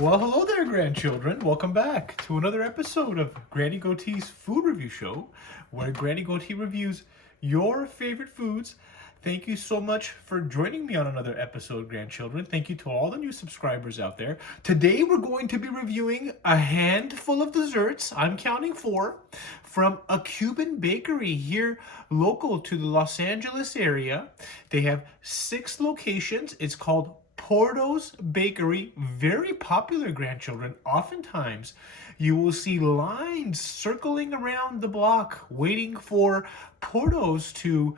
Well, hello there, grandchildren. Welcome back to another episode of Granny Goatee's Food Review Show, where Granny Goatee reviews your favorite foods. Thank you so much for joining me on another episode, grandchildren. Thank you to all the new subscribers out there. Today, we're going to be reviewing a handful of desserts, I'm counting 4, from a Cuban bakery here local to the Los Angeles area. They have 6 locations. It's called Porto's Bakery, very popular, grandchildren. Oftentimes, you will see lines circling around the block waiting for Porto's to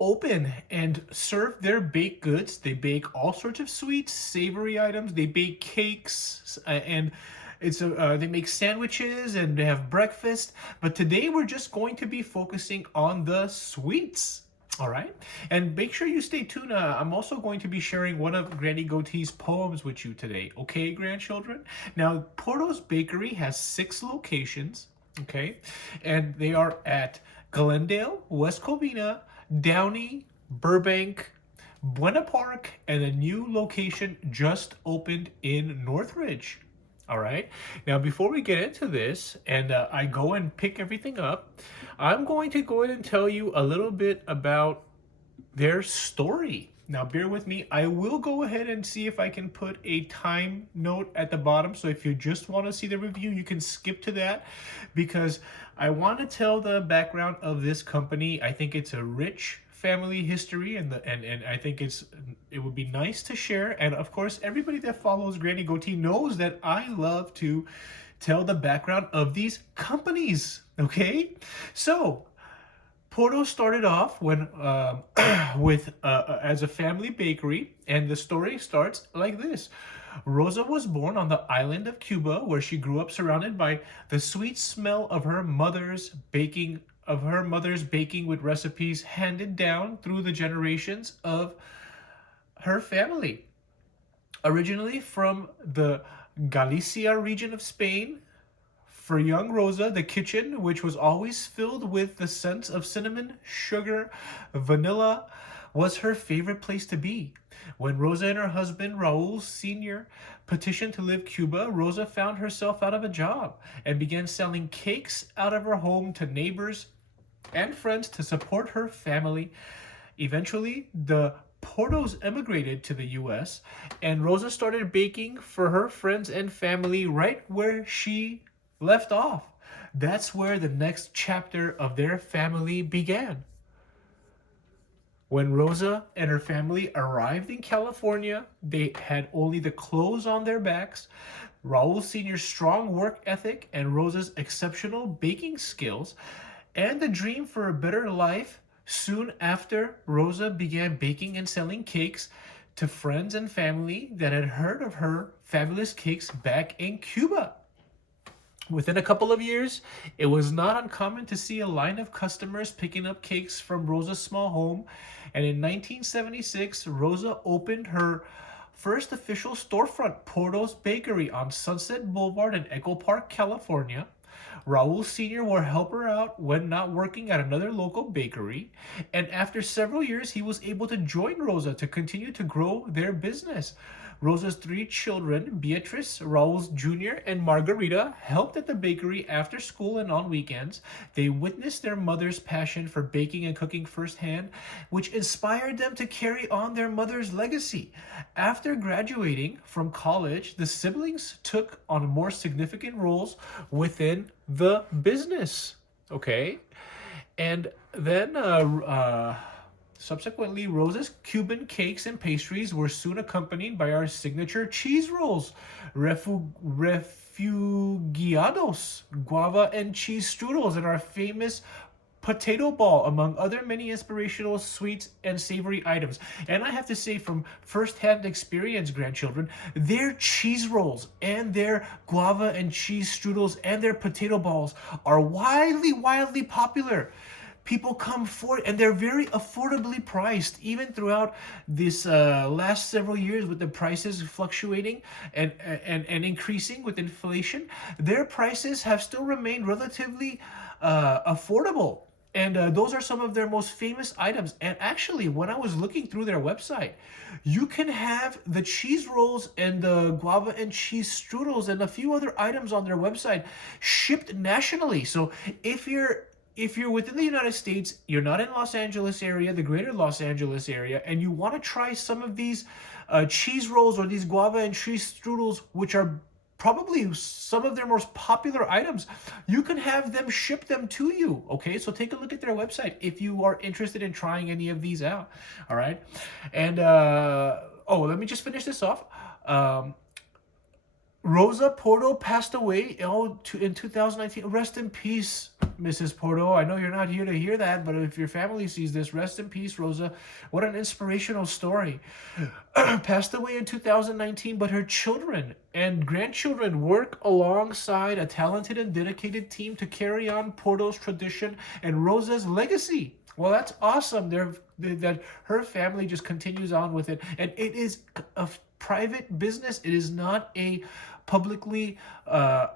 open and serve their baked goods. They bake all sorts of sweets, savory items. They bake cakes and they make sandwiches and they have breakfast. But today we're just going to be focusing on the sweets. All right, and make sure you stay tuned. I'm also going to be sharing one of Granny Goatee's poems with you today. Okay, grandchildren? Now, Porto's Bakery has 6 locations, okay? And they are at Glendale, West Covina, Downey, Burbank, Buena Park, and a new location just opened in Northridge. All right. Now, before we get into this and I go and pick everything up, I'm going to go ahead and tell you a little bit about their story. Now, bear with me. I will go ahead and see if I can put a time note at the bottom. So if you just want to see the review, you can skip to that because I want to tell the background of this company. I think it's a rich family history and I think it would be nice to share. And of course, everybody that follows Granny Goatee knows that I love to tell the background of these companies. Okay, so Porto started off when as a family bakery, and the story starts like this. Rosa was born on the island of Cuba, where she grew up surrounded by the sweet smell of her mother's baking with recipes handed down through the generations of her family. Originally from the Galicia region of Spain, for young Rosa, the kitchen, which was always filled with the scents of cinnamon, sugar, vanilla, was her favorite place to be. When Rosa and her husband, Raul Sr., petitioned to leave Cuba, Rosa found herself out of a job and began selling cakes out of her home to neighbors and friends to support her family. Eventually, the Portos emigrated to the U.S., and Rosa started baking for her friends and family right where she left off. That's where the next chapter of their family began. When Rosa and her family arrived in California, they had only the clothes on their backs. Raul Sr.'s strong work ethic and Rosa's exceptional baking skills and the dream for a better life. Soon after, Rosa began baking and selling cakes to friends and family that had heard of her fabulous cakes back in Cuba. Within a couple of years, it was not uncommon to see a line of customers picking up cakes from Rosa's small home. And in 1976, Rosa opened her first official storefront, Porto's Bakery, on Sunset Boulevard in Echo Park, California. Raul Sr. would help her out when not working at another local bakery, and after several years, he was able to join Rosa to continue to grow their business. Rosa's 3 children, Beatrice, Raul Jr., and Margarita, helped at the bakery after school and on weekends. They witnessed their mother's passion for baking and cooking firsthand, which inspired them to carry on their mother's legacy. After graduating from college, the siblings took on more significant roles within the business. Okay? And then subsequently, Rosa's Cuban cakes and pastries were soon accompanied by our signature cheese rolls, refugiados, guava and cheese strudels, and our famous potato ball, among other many inspirational sweets and savory items. And I have to say, from first-hand experience, grandchildren, their cheese rolls and their guava and cheese strudels and their potato balls are wildly popular. People come for it, and they're very affordably priced, even throughout this last several years with the prices fluctuating and increasing with inflation. Their prices have still remained relatively affordable. And those are some of their most famous items. And actually, when I was looking through their website, you can have the cheese rolls and the guava and cheese strudels and a few other items on their website shipped nationally. So if you're within the United States, you're not in Los Angeles area, the greater Los Angeles area, and you want to try some of these cheese rolls or these guava and cheese strudels, which are probably some of their most popular items, you can have them ship them to you. Okay, so take a look at their website if you are interested in trying any of these out. All right, and let me just finish this off. Rosa Porto passed away in 2019. Rest in peace, Mrs. Porto. I know you're not here to hear that, but if your family sees this, rest in peace, Rosa. What an inspirational story. Passed away in 2019, but her children and grandchildren work alongside a talented and dedicated team to carry on Porto's tradition and Rosa's legacy. Well, that's awesome. That her family just continues on with it. And it is a private business. It is not a publicly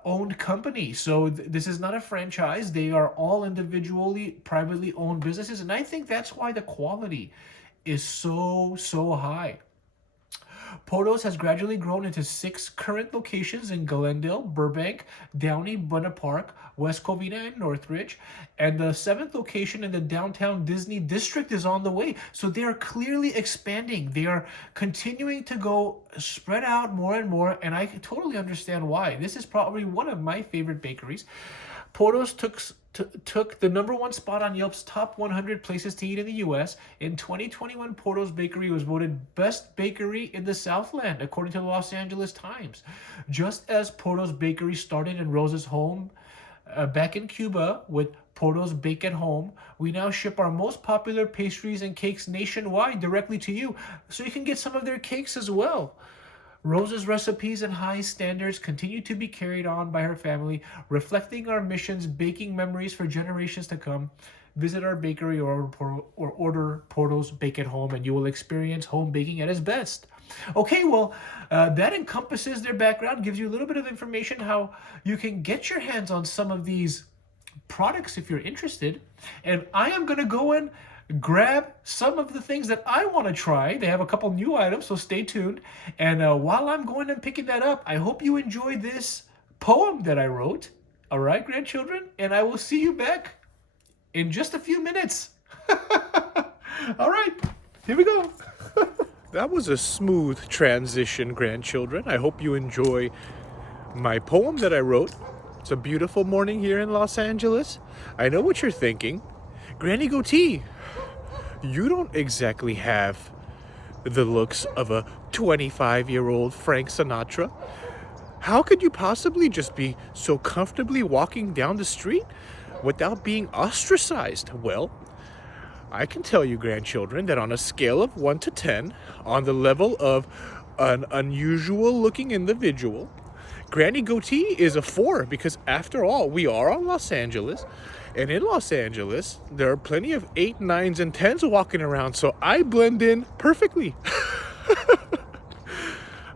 owned company. So this is not a franchise. They are all individually, privately owned businesses. And I think that's why the quality is so high. Porto's has gradually grown into 6 current locations in Glendale, Burbank, Downey, Buena Park, West Covina, and Northridge. And the 7th location in the downtown Disney district is on the way. So they are clearly expanding. They are continuing to go spread out more and more. And I totally understand why. This is probably one of my favorite bakeries. Porto's took the #1 spot on Yelp's top 100 places to eat in the U.S. In 2021, Porto's Bakery was voted best bakery in the Southland, according to the Los Angeles Times. Just as Porto's Bakery started in Rosa's home back in Cuba with Porto's Bake at Home, we now ship our most popular pastries and cakes nationwide directly to you, so you can get some of their cakes as well. Rosa's recipes and high standards continue to be carried on by her family, reflecting our mission's baking memories for generations to come. Visit our bakery or order Porto's Bake at Home, and you will experience home baking at its best. Okay, well, that encompasses their background, gives you a little bit of information how you can get your hands on some of these products if you're interested. And I am going to go and grab some of the things that I want to try. They have a couple new items, so stay tuned. And while I'm going and picking that up, I hope you enjoy this poem that I wrote. All right, grandchildren? And I will see you back in just a few minutes. All right, here we go. That was a smooth transition, grandchildren. I hope you enjoy my poem that I wrote. It's a beautiful morning here in Los Angeles. I know what you're thinking. Granny Goatee, you don't exactly have the looks of a 25-year-old Frank Sinatra. How could you possibly just be so comfortably walking down the street without being ostracized? Well, I can tell you, grandchildren, that on a scale of 1 to 10, on the level of an unusual-looking individual, Granny Goatee is a 4, because after all, we are on Los Angeles. And in Los Angeles, there are plenty of 8, 9s, and 10s walking around, so I blend in perfectly.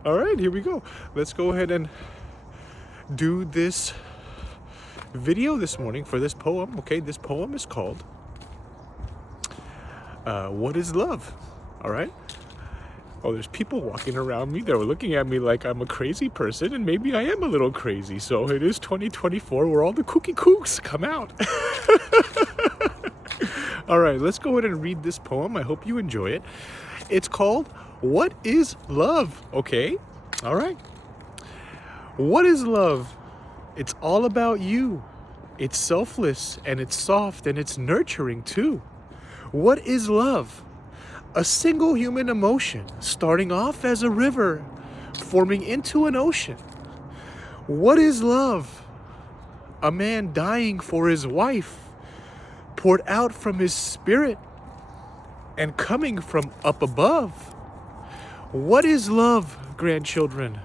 All right, here we go. Let's go ahead and do this video this morning for this poem. Okay, this poem is called What is Love? All right. Oh, there's people walking around me. They're looking at me like I'm a crazy person, and maybe I am a little crazy. So it is 2024 where all the kooky kooks come out. All right, let's go ahead and read this poem. I hope you enjoy it. It's called What is Love? Okay, all right. What is love? It's all about you. It's selfless, and it's soft, and it's nurturing too. What is love? A single human emotion, starting off as a river, forming into an ocean. What is love? A man dying for his wife, poured out from his spirit and coming from up above. What is love, grandchildren?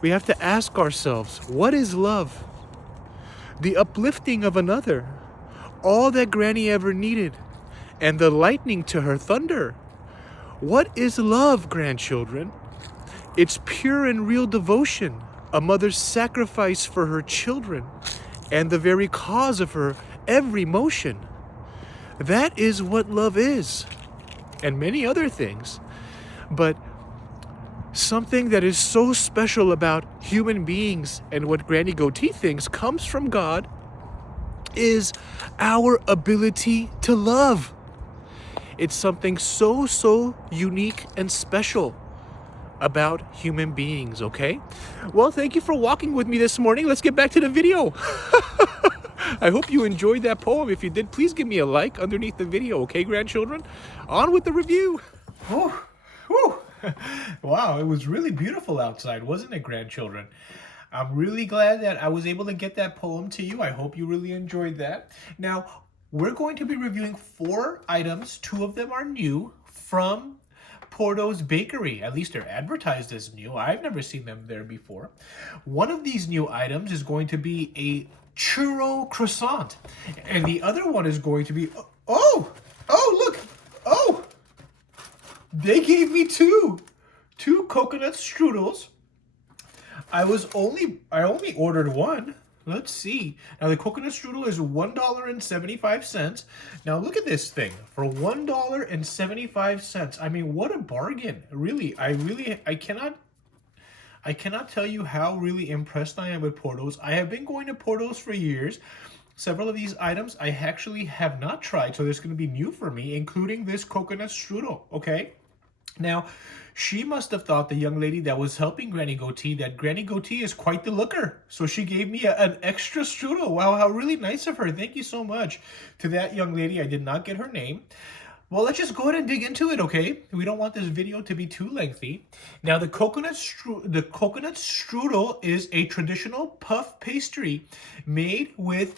We have to ask ourselves, what is love? The uplifting of another, all that Granny ever needed, and the lightning to her thunder. What is love, grandchildren? It's pure and real devotion, a mother's sacrifice for her children, and the very cause of her every motion. That is what love is, and many other things. But something that is so special about human beings and what Granny Goatee thinks comes from God is our ability to love. It's something so unique and special about human beings, okay? Well, thank you for walking with me this morning. Let's get back to the video. I hope you enjoyed that poem. If you did, please give me a like underneath the video, okay, grandchildren? On with the review. Oh, whew. Wow, it was really beautiful outside, wasn't it, grandchildren? I'm really glad that I was able to get that poem to you. I hope you really enjoyed that. Now, we're going to be reviewing 4 items. 2 of them are new from Porto's bakery. At least they're advertised as new. I've never seen them there before. One of these new items is going to be a churro croissant. And the other one is going to be, oh, look, they gave me two coconut strudels. I only ordered one. Let's see. Now the coconut strudel is $1.75. Now look at this thing for $1.75. I mean, what a bargain! Really, I cannot tell you how really impressed I am with Porto's. I have been going to Porto's for years. Several of these items I actually have not tried, so this is going to be new for me, including this coconut strudel. Okay. Now, she must have thought, the young lady that was helping Granny Goatee, that Granny Goatee is quite the looker. So she gave me an extra strudel. Wow, how really nice of her. Thank you so much to that young lady. I did not get her name. Well, let's just go ahead and dig into it, okay? We don't want this video to be too lengthy. Now, the coconut strudel is a traditional puff pastry made with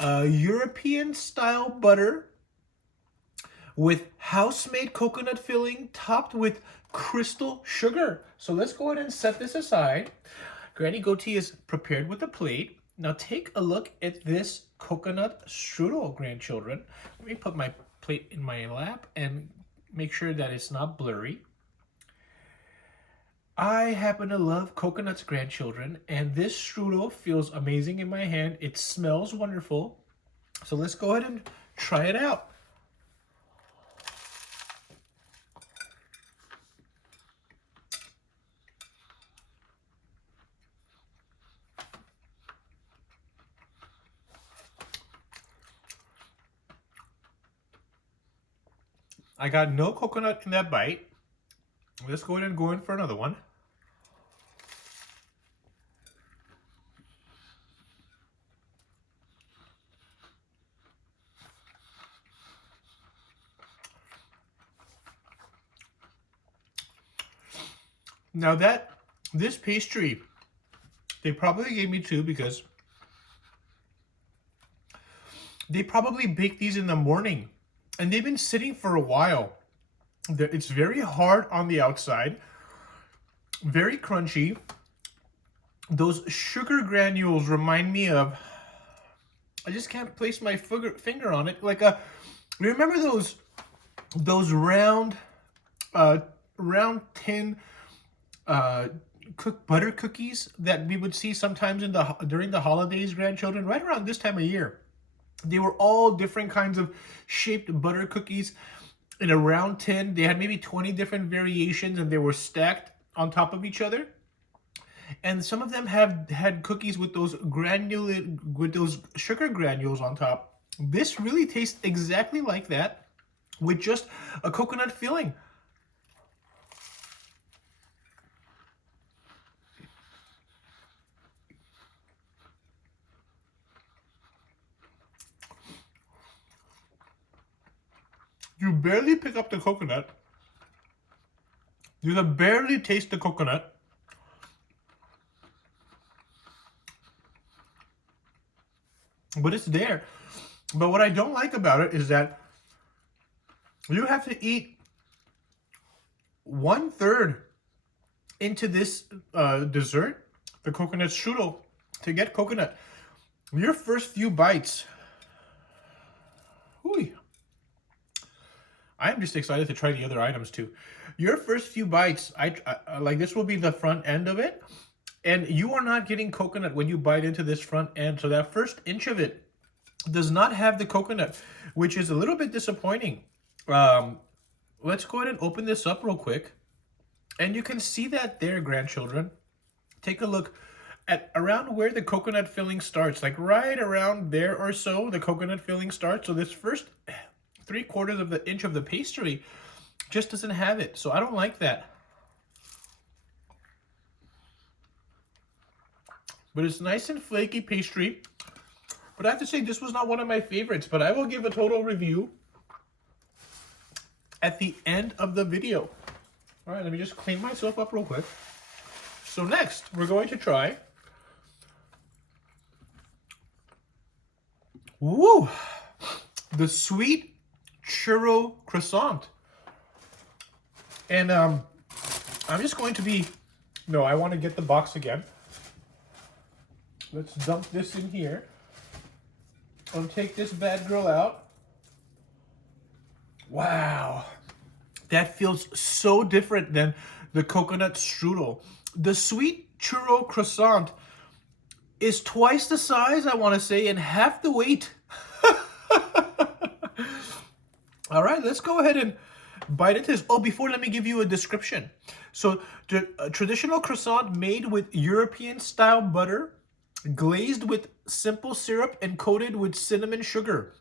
European-style butter, with house-made coconut filling topped with crystal sugar. So let's go ahead and set this aside. Granny Goatee is prepared with a plate. Now take a look at this coconut strudel, grandchildren. Let me put my plate in my lap and make sure that it's not blurry. I happen to love coconuts, grandchildren, and this strudel feels amazing in my hand. It smells wonderful. So let's go ahead and try it out. I got no coconut in that bite. Let's go ahead and go in for another one. Now this pastry, they probably gave me 2 because they probably baked these in the morning. And they've been sitting for a while. It's very hard on the outside, very crunchy. Those sugar granules remind me of, I just can't place my finger on it. Like remember those round tin butter cookies that we would see sometimes during the holidays, grandchildren, right around this time of year. They were all different kinds of shaped butter cookies in a round tin. They had maybe 20 different variations, and they were stacked on top of each other. And some of them had cookies with those sugar granules on top. This really tastes exactly like that, with just a coconut filling. You barely pick up the coconut. You can barely taste the coconut. But it's there. But what I don't like about it is that you have to eat 1/3 into this dessert, the coconut strudel, to get coconut. Your first few bites, whoo, I'm just excited to try the other items too. Your first few bites, I like this will be the front end of it, and you are not getting coconut when you bite into this front end. So that first inch of it does not have the coconut, which is a little bit disappointing. Let's go ahead and open this up real quick. And you can see that there, grandchildren. Take a look at around where the coconut filling starts, like right around there or so, the coconut filling starts. So this first 3/4 of the inch of the pastry just doesn't have it. So I don't like that. But it's nice and flaky pastry. But I have to say, this was not one of my favorites, but I will give a total review at the end of the video. All right, let me just clean myself up real quick. So next, we're going to try, the sweet churro croissant. And I'm just going to be, no, I want to get the box again. Let's dump this in here. I'll take this bad girl out. Wow. That feels so different than the coconut strudel. The sweet churro croissant is twice the size, I want to say, and half the weight. All right, let's go ahead and bite into this. Oh, before, let me give you a description. So, a traditional croissant made with European-style butter, glazed with simple syrup, and coated with cinnamon sugar.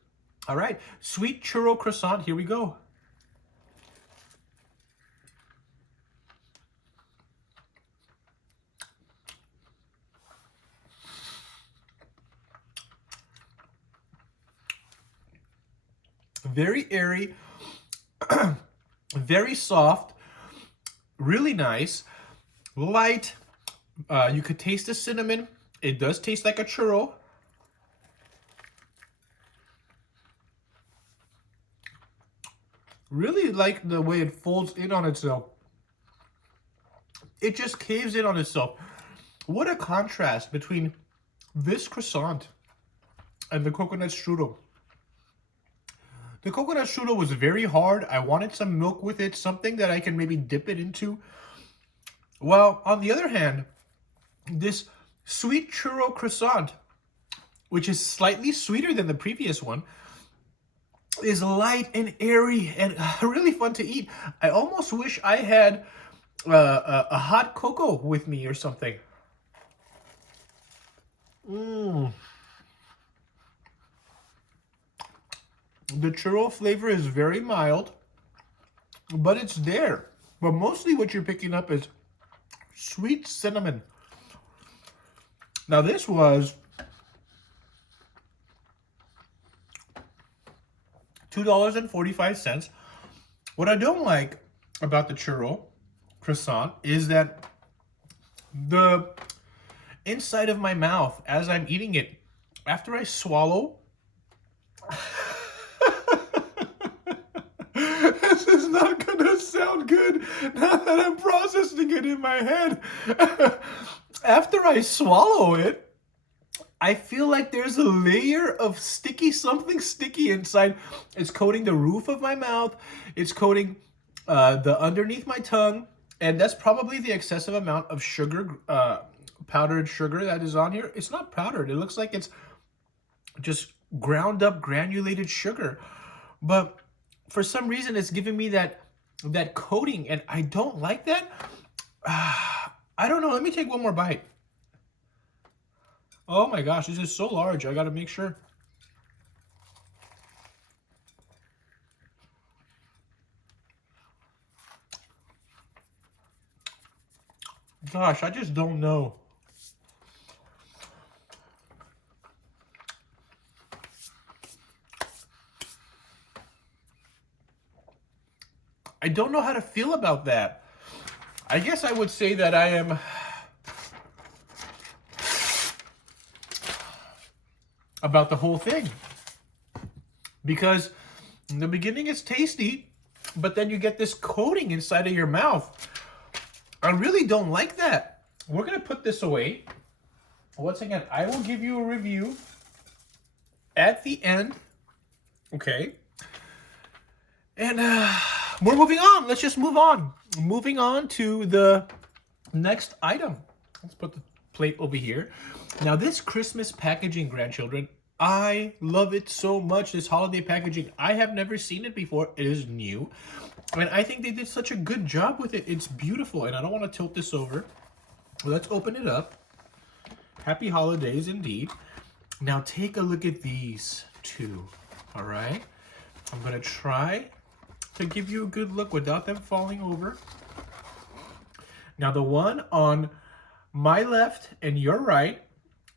All right, sweet churro croissant, here we go. Very airy, very soft, really nice, light. You could taste the cinnamon. It does taste like a churro. Really like the way it folds in on itself. It just caves in on itself. What a contrast between this croissant and the coconut strudel. The coconut strudel was very hard. I wanted some milk with it, something that I can maybe dip it into. Well, on the other hand, this sweet churro croissant, which is slightly sweeter than the previous one, is light and airy and really fun to eat. I almost wish I had a hot cocoa with me or something. The churro flavor is very mild, but it's there. But mostly what you're picking up is sweet cinnamon. Now this was $2.45. What I don't like about the churro croissant is that the inside of my mouth, as I'm eating it, after I swallow, this is not gonna sound good now that I'm processing it in my head. After I swallow it, I feel like there's a layer of something sticky inside. It's coating the roof of my mouth. It's coating the underneath my tongue. And that's probably the excessive amount of sugar, powdered sugar that is on here. It's not powdered. It looks like it's just ground up granulated sugar. But for some reason, it's giving me that coating, and I don't like that. I don't know. Let me take one more bite. Oh my gosh, this is so large. I gotta make sure. Gosh, I just don't know. I don't know how to feel about that. I guess I would say that I am about the whole thing. Because in the beginning it's tasty, but then you get this coating inside of your mouth. I really don't like that. We're going to put this away. Once again, I will give you a review at the end. Okay. And we're moving on. Let's just move on. Moving on to the next item. Let's put the plate over here. Now, this Christmas packaging, grandchildren, I love it so much, this holiday packaging. I have never seen it before. It is new. And I think they did such a good job with it. It's beautiful. And I don't want to tilt this over. Let's open it up. Happy holidays indeed. Now take a look at these two. All right. I'm going to try to give you a good look without them falling over. Now the one on my left and your right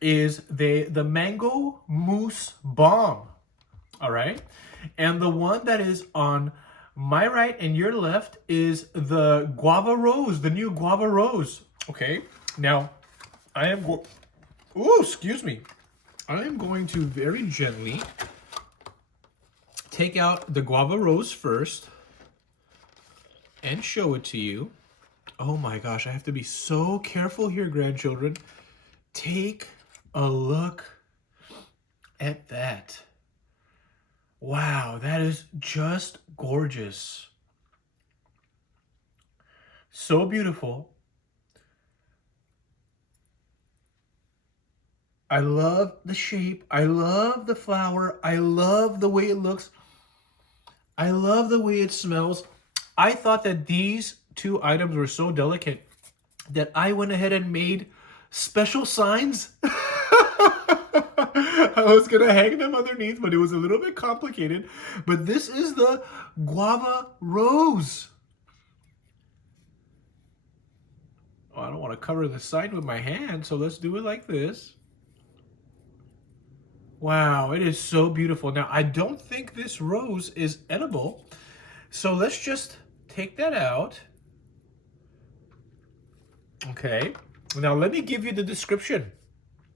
is the mango mousse bomb. All right. And the one that is on my right and your left is the Guava Rose, the new Guava Rose. Okay. Now I am excuse me. I am going to very gently take out the Guava Rose first and show it to you. Oh my gosh, I have to be so careful here, grandchildren. Take a look at that. Wow, that is just gorgeous. So beautiful. I love the shape. I love the flower. I love the way it looks. I love the way it smells. I thought that these two items were so delicate that I went ahead and made special signs. I was going to hang them underneath, but it was a little bit complicated. But this is the Guava Rose. Oh, I don't want to cover the sign with my hand, so let's do it like this. Wow, it is so beautiful. Now, I don't think this rose is edible, so let's just take that out. Okay. Now, let me give you the description.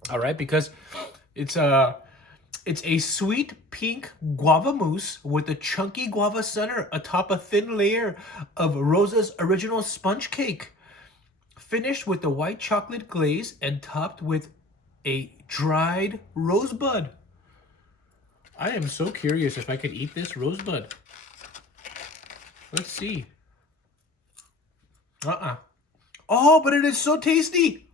All right, because it's a sweet pink guava mousse with a chunky guava center atop a thin layer of Rosa's original sponge cake, finished with a white chocolate glaze and topped with a dried rosebud. I am so curious if I could eat this rosebud. Let's see. Oh, but it is so tasty.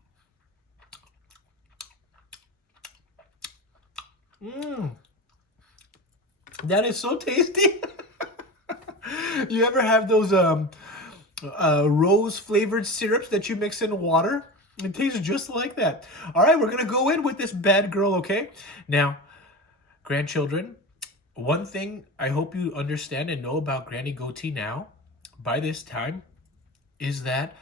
That is so tasty. You ever have those rose flavored syrups that you mix in water? It tastes just like that. All right, we're gonna go in with this bad girl, okay? Now, grandchildren, one thing I hope you understand and know about Granny Goatee now, by this time, is that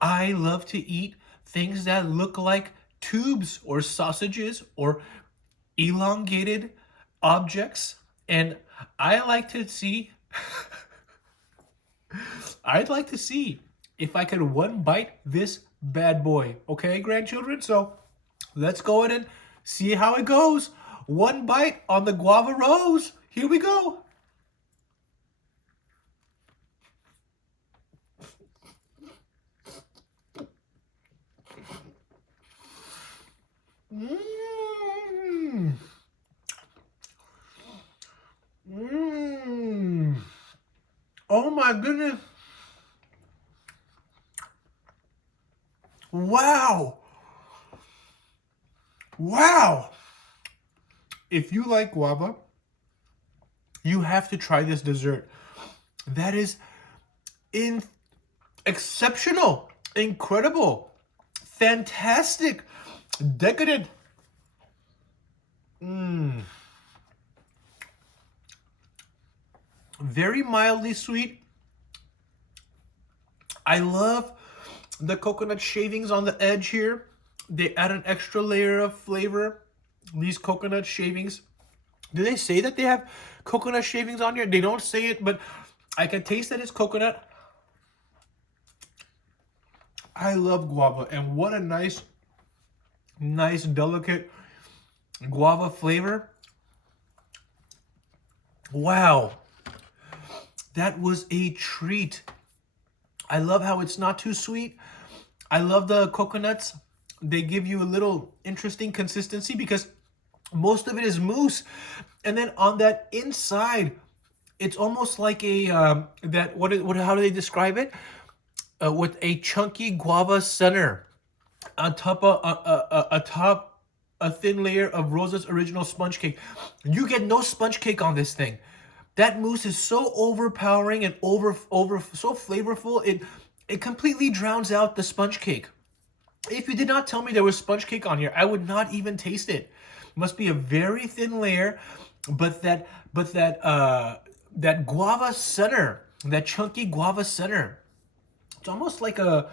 I love to eat things that look like tubes or sausages or elongated objects. And I like to see, I'd like to see if I could one bite this bad boy. Okay, grandchildren? So let's go ahead and see how it goes. One bite on the Guava Rose. Here we go. Mmm. Mmm. Oh my goodness. Wow. Wow. If you like guava, you have to try this dessert. That is exceptional, incredible, fantastic, decadent. Very mildly sweet. I love the coconut shavings on the edge here. They add an extra layer of flavor. These coconut shavings. Do they say that they have coconut shavings on here? They don't say it, but I can taste that it's coconut. I love guava, and what a nice, delicate guava flavor. Wow. That was a treat. I love how it's not too sweet. I love the coconuts. They give you a little interesting consistency because most of it is mousse. And then on that inside, it's almost like a, how do they describe it? With a chunky guava center on top a thin layer of Rosa's original sponge cake. You get no sponge cake on this thing. That mousse is so overpowering and so flavorful. It completely drowns out the sponge cake. If you did not tell me there was sponge cake on here, I would not even taste it. Must be a very thin layer, but that guava center, that chunky guava center, it's almost like a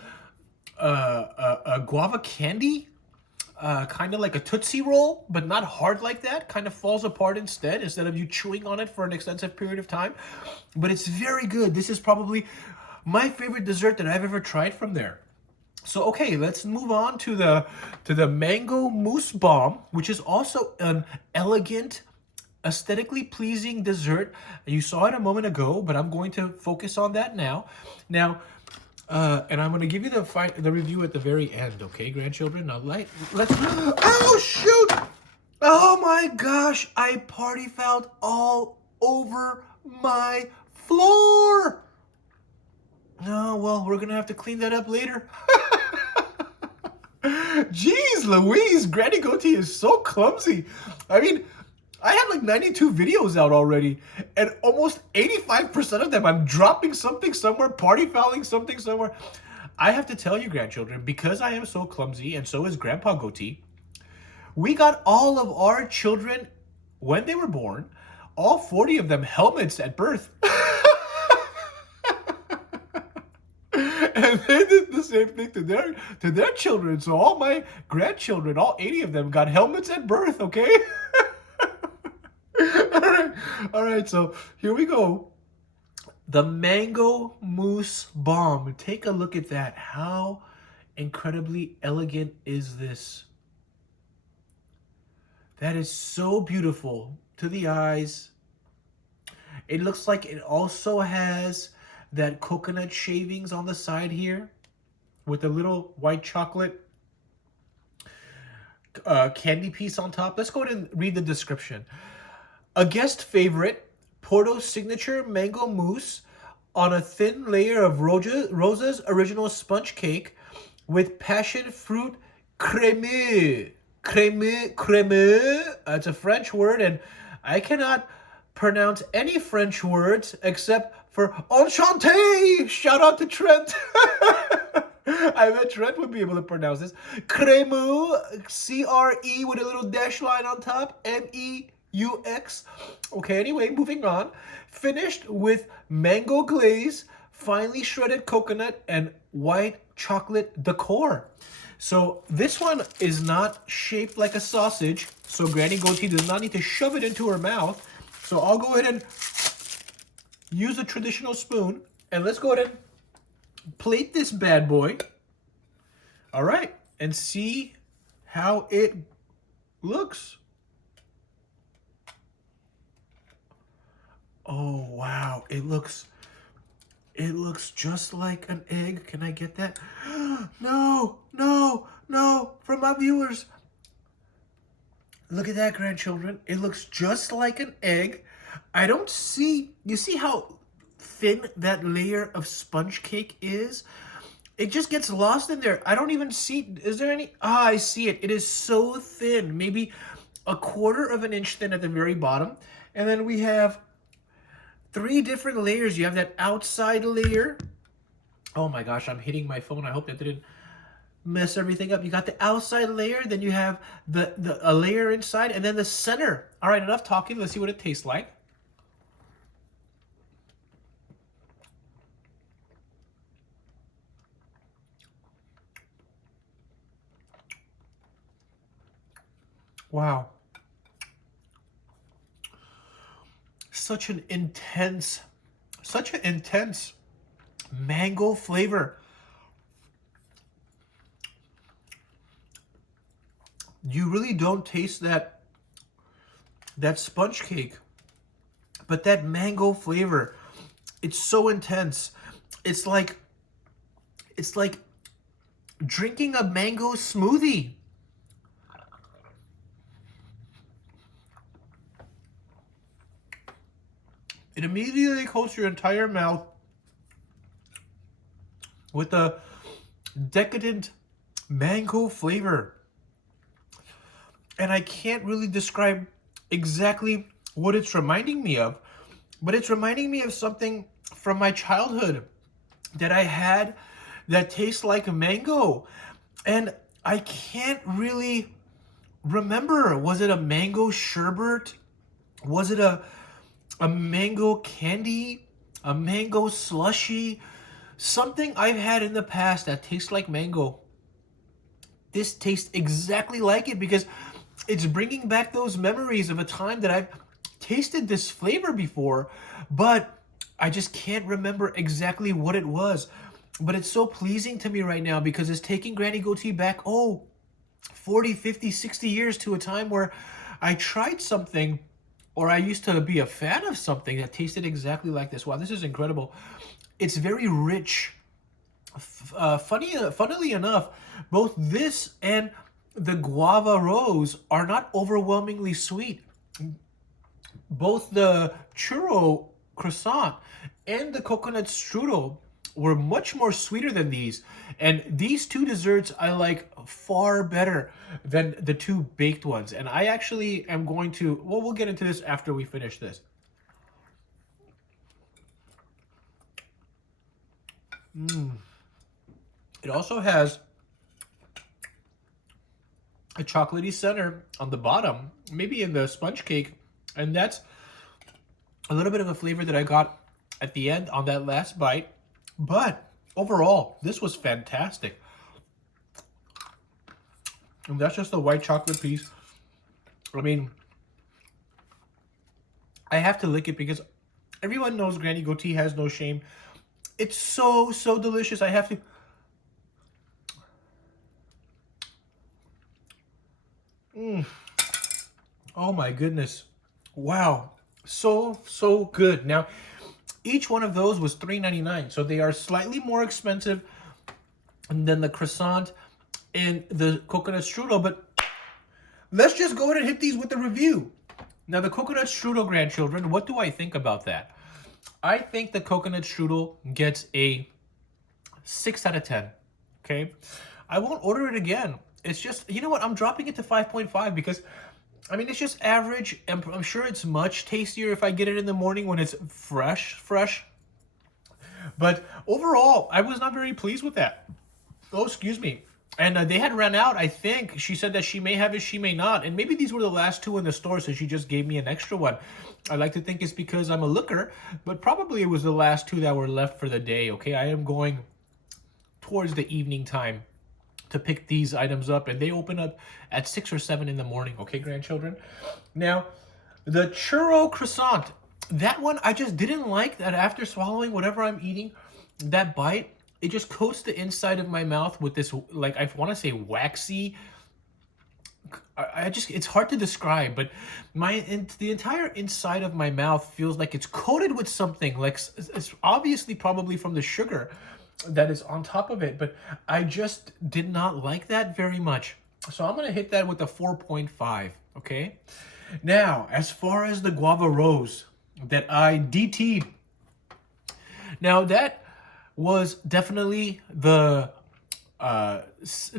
guava candy, kind of like a Tootsie Roll, but not hard like that. Kind of falls apart instead of you chewing on it for an extensive period of time. But it's very good. This is probably my favorite dessert that I've ever tried from there. So okay, let's move on to the mango mousse bomb, which is also an elegant, aesthetically pleasing dessert. You saw it a moment ago, but I'm going to focus on that now. Now, and I'm going to give you the review at the very end, okay, grandchildren? Now, let's... Oh, shoot! Oh, my gosh! I party fouled all over my floor! Oh, well, we're going to have to clean that up later. Jeez Louise, Granny Goatee is so clumsy. I mean, I have like 92 videos out already, and almost 85% of them I'm dropping something somewhere, party fouling something somewhere. I have to tell you, grandchildren, because I am so clumsy, and so is Grandpa Goatee, we got all of our children, when they were born, all 40 of them, helmets at birth. And they did the same thing to their children. So all my grandchildren, all 80 of them, got helmets at birth, okay? All right, so here we go. The mango mousse bomb. Take a look at that. How incredibly elegant is this? That is so beautiful to the eyes. It looks like it also has that coconut shavings on the side here with a little white chocolate candy piece on top. Let's go ahead and read the description. A guest favorite, Porto's signature mango mousse on a thin layer of Rosa's original sponge cake with passion fruit crémeux. Crémeux. It's a French word, and I cannot pronounce any French words except for enchanté. Shout out to Trent. I bet Trent would be able to pronounce this. Crémeux, C-R-E with a little dash line on top, M-E-U-X. Okay, anyway, moving on. Finished with mango glaze, finely shredded coconut, and white chocolate decor. So this one is not shaped like a sausage, so Granny Goatee does not need to shove it into her mouth. So I'll go ahead and use a traditional spoon, and let's go ahead and plate this bad boy. All right, and see how it looks. Oh, wow, it looks just like an egg. Can I get that? No, no, no, from my viewers. Look at that, grandchildren. It looks just like an egg. I don't see, you see how thin that layer of sponge cake is? It just gets lost in there. I don't even see, is there any, I see it. It is so thin, maybe a quarter of an inch thin at the very bottom. And then we have 3 different layers. You have that outside layer. Oh my gosh, I'm hitting my phone. I hope that didn't mess everything up. You got the outside layer, then you have a layer inside, and then the center. All right, enough talking. Let's see what it tastes like. Wow. Such an intense mango flavor. You really don't taste that sponge cake, but that mango flavor, it's so intense. It's like drinking a mango smoothie. It immediately coats your entire mouth with a decadent mango flavor. and I can't really describe exactly what it's reminding me of, but it's reminding me of something from my childhood that I had that tastes like mango. And I can't really remember. Was it a mango sherbet? Was it a mango candy? A mango slushy? Something I've had in the past that tastes like mango. This tastes exactly like it because it's bringing back those memories of a time that I've tasted this flavor before, but I just can't remember exactly what it was. But it's so pleasing to me right now because it's taking Granny Goatee back, 40, 50, 60 years to a time where I tried something or I used to be a fan of something that tasted exactly like this. Wow, this is incredible. It's very rich. Funnily enough, both this and the Guava Rose are not overwhelmingly sweet. Both the Churro Croissant and the coconut Strudel were much more sweeter than these. And these two desserts I like far better than the two baked ones. And I actually am going to, well, we'll get into this after we finish this. It also has a chocolatey center on the bottom, maybe in the sponge cake. And that's a little bit of a flavor that I got at the end on that last bite. But overall, this was fantastic. And that's just the white chocolate piece. I mean, I have to lick it because everyone knows Granny Goatee has no shame. It's so, so delicious. I have to... Oh my goodness. Wow. So, so good. Now, each one of those was $3.99. So they are slightly more expensive than the croissant and the coconut strudel. But let's just go ahead and hit these with the review. Now, the coconut strudel, grandchildren, what do I think about that? I think the coconut strudel gets a 6 out of 10. Okay? I won't order it again. It's just, you know what? I'm dropping it to 5.5 because, I mean, it's just average. And I'm sure it's much tastier if I get it in the morning when it's fresh. But overall, I was not very pleased with that. Oh, excuse me. And they had run out, I think. She said that she may have it, she may not. And maybe these were the last two in the store, so she just gave me an extra one. I like to think it's because I'm a looker, but probably it was the last two that were left for the day, okay? I am going towards the evening time to pick these items up, and they open up at 6 or 7 in the morning, okay, grandchildren? Now, the Churro Croissant, that one, I just didn't like that after swallowing whatever I'm eating, that bite, it just coats the inside of my mouth with this, like, I want to say waxy, it's hard to describe, but the entire inside of my mouth feels like it's coated with something, like it's obviously probably from the sugar that is on top of it, but I just did not like that very much. So I'm going to hit that with a 4.5, okay? Now, as far as the Guava Rose that I DT'd, now that was definitely the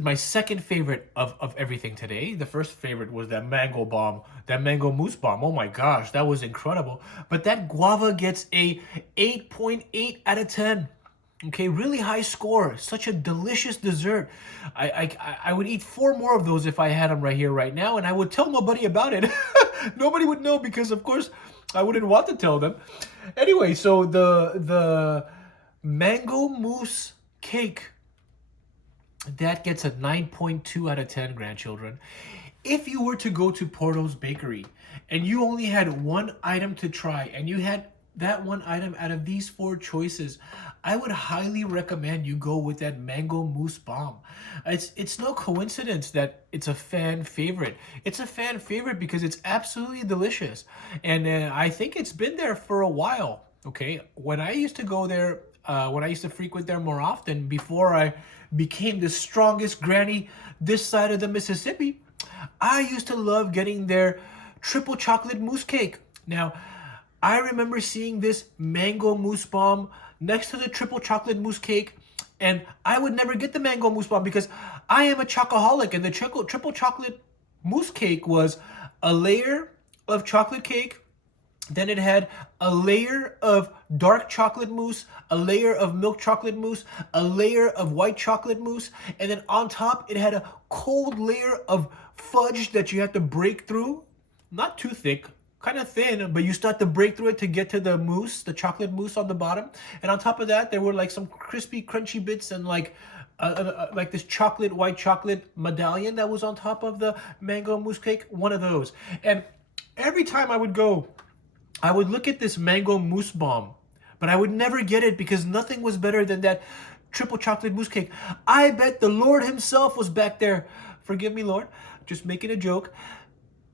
my second favorite of everything today. The first favorite was that mango bomb, that mango mousse bomb. Oh my gosh, that was incredible. But that guava gets a 8.8 out of 10. Okay, really high score. Such a delicious dessert. I would eat 4 more of those if I had them right here, right now, and I would tell nobody about it. Nobody would know because, of course, I wouldn't want to tell them. Anyway, so the mango mousse cake, that gets a 9.2 out of 10, grandchildren. If you were to go to Porto's bakery and you only had one item to try and you had that one item out of these 4 choices, I would highly recommend you go with that mango mousse bomb. It's no coincidence that it's a fan favorite. It's a fan favorite because it's absolutely delicious. And I think it's been there for a while, okay? When I used to go there, when I used to frequent there more often before I became the strongest granny this side of the Mississippi, I used to love getting their triple chocolate mousse cake. Now, I remember seeing this mango mousse bomb next to the triple chocolate mousse cake, and I would never get the mango mousse bomb because I am a chocoholic, and the triple chocolate mousse cake was a layer of chocolate cake, then it had a layer of dark chocolate mousse, a layer of milk chocolate mousse, a layer of white chocolate mousse, and then on top it had a cold layer of fudge that you had to break through. Not too thick, kind of thin, but you start to break through it to get to the mousse, the chocolate mousse on the bottom. And on top of that, there were like some crispy, crunchy bits and like this chocolate, white chocolate medallion that was on top of the mango mousse cake. One of those. And every time I would go, I would look at this mango mousse bomb, but I would never get it because nothing was better than that triple chocolate mousse cake. I bet the Lord himself was back there. Forgive me, Lord, just making a joke.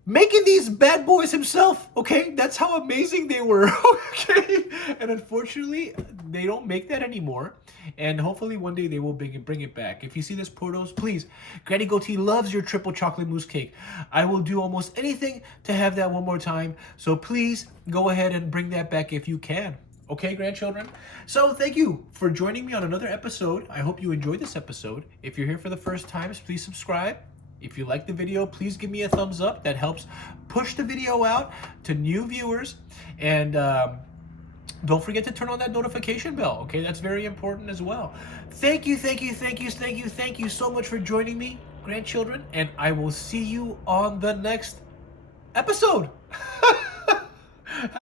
Making these bad boys himself, okay? That's how amazing they were, okay? And unfortunately, they don't make that anymore. And hopefully one day they will bring it back. If you see this, Portos, please. Granny Goatee loves your triple chocolate mousse cake. I will do almost anything to have that one more time. So please go ahead and bring that back if you can. Okay, grandchildren? So thank you for joining me on another episode. I hope you enjoyed this episode. If you're here for the first time, please subscribe. If you like the video, please give me a thumbs up. That helps push the video out to new viewers. And don't forget to turn on that notification bell, okay? That's very important as well. Thank you so much for joining me, grandchildren. And I will see you on the next episode.